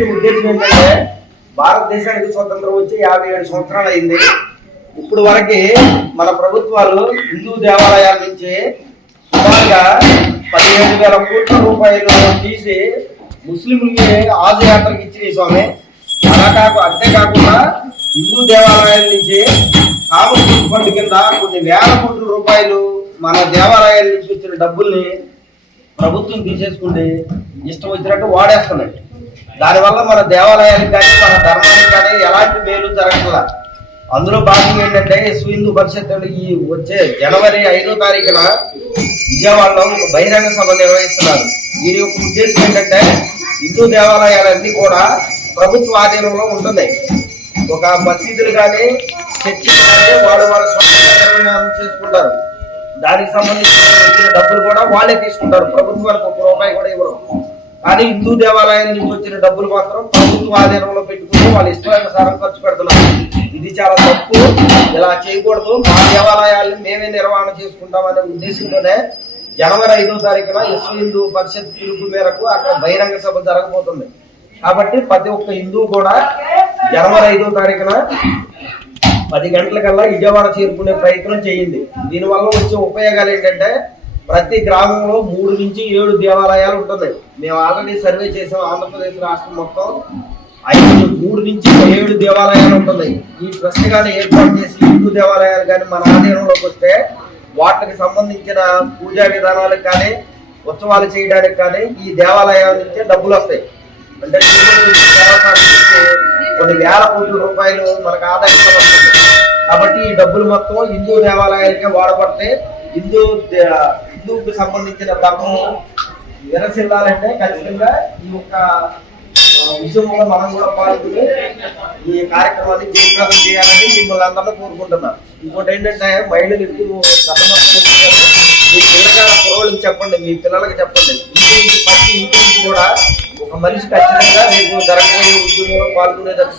చెప్పిన ఉద్దేశం ఏంటంటే భారతదేశానికి స్వతంత్రం వచ్చి 57 సంవత్సరాలు అయింది. ఇప్పుడు వరకు మన ప్రభుత్వాలు హిందూ దేవాలయాల నుంచి సుమారుగా 15,000 కోట్ల రూపాయలు తీసి ముస్లింలకి ఆజయాత్రకు ఇచ్చిన స్వామి. అంతేకాకుండా హిందూ దేవాలయాల నుంచి కామన్ ఫండ్ కింద కొన్ని వేల కోట్ల రూపాయలు మన దేవాలయాల నుంచి వచ్చిన డబ్బుల్ని ప్రభుత్వం తీసేసుకుంటే ఇష్టం వచ్చినట్టు వాడేస్తున్నాయి. దానివల్ల మన దేవాలయానికి కానీ మన ధర్మానికి కానీ ఎలాంటి మేలు జరగట్లా. అందులో భాగంగా ఏంటంటే విశ్వ హిందూ పరిషత్ ఈ వచ్చే జనవరి 5వ తారీఖున విజయవాడలో ఒక బహిరంగ సభ నిర్వహిస్తున్నారు. దీని యొక్క ఉద్దేశం ఏంటంటే హిందూ దేవాలయాలన్నీ కూడా ప్రభుత్వ ఆధీనంలో ఉంటున్నాయి. ఒక మసీదులు కానీ చర్చిలు కానీ వాళ్ళు స్వతంత్రంగా చేసుకుంటారు. దానికి సంబంధించిన వచ్చిన డబ్బులు కూడా వాళ్ళే తీసుకుంటారు. ప్రభుత్వానికి ₹1 కూడా ఇవ్వరు. కానీ హిందూ దేవాలయాల నుంచి వచ్చిన డబ్బులు మాత్రం ప్రభుత్వ ఆధీనంలో పెట్టుకుని వాళ్ళు ఇష్టానుసారం ఖర్చు పెడుతున్నారు. ఇది చాలా తప్పు. ఇలా చేయకూడదు. మా దేవాలయాలను మేమే నిర్వహణ చేసుకుంటామనే ఉద్దేశంతోనే జనవరి 5వ తారీఖున విశ్వ హిందూ పరిషత్ పిలుపు మేరకు అక్కడ బహిరంగ సభ జరగబోతుంది. కాబట్టి ప్రతి ఒక్క హిందూ కూడా జనవరి 5వ తారీఖున 10 గంటలకల్లా విజయవాడ చేరుకునే ప్రయత్నం చేయండి. దీనివల్ల వచ్చే ఉపయోగాలు ఏంటంటే ప్రతి గ్రామంలో 3 నుంచి 7 దేవాలయాలు ఉంటున్నాయి. మేము ఆల్రెడీ సర్వే చేసాం. ఆంధ్రప్రదేశ్ రాష్ట్రం మొత్తం 3 నుంచి 7 దేవాలయాలు ఉంటున్నాయి. ఈ ప్రశ్నగానే ఏర్పాటు చేసి హిందూ దేవాలయాలు కానీ మన ఆధీనంలోకి వస్తే వాటికి సంబంధించిన పూజా విధానాలకు కానీ ఉత్సవాలు చేయడానికి కానీ ఈ దేవాలయాల నుంచే డబ్బులు వస్తాయి. అంటే కొన్ని వేల కోట్ల రూపాయలు మనకు ఆదాయం వస్తుంది. కాబట్టి ఈ డబ్బులు మొత్తం హిందూ దేవాలయాలకే వాడబడితే హిందూకి సంబంధించిన ధర్మం విరసిల్లాలంటే ఖచ్చితంగా ఈ యొక్క విషయంలో మనం కూడా పాల్గొని ఈ కార్యక్రమాన్ని జయప్రదం చేయాలని మిమ్మల్ని అందరినీ కోరుకుంటున్నాను. ఇంకోటి ఏంటంటే మహిళలు ఎక్కువ మీ పిల్లల పురోళ్ళకి చెప్పండి, మీ పిల్లలకి చెప్పండి. ప్రతి ఇంటి కూడా ఒక మనిషి ఖచ్చితంగా రేపు జరగబోయే ఉద్యోగంలో పాల్గొనేటట్టుగా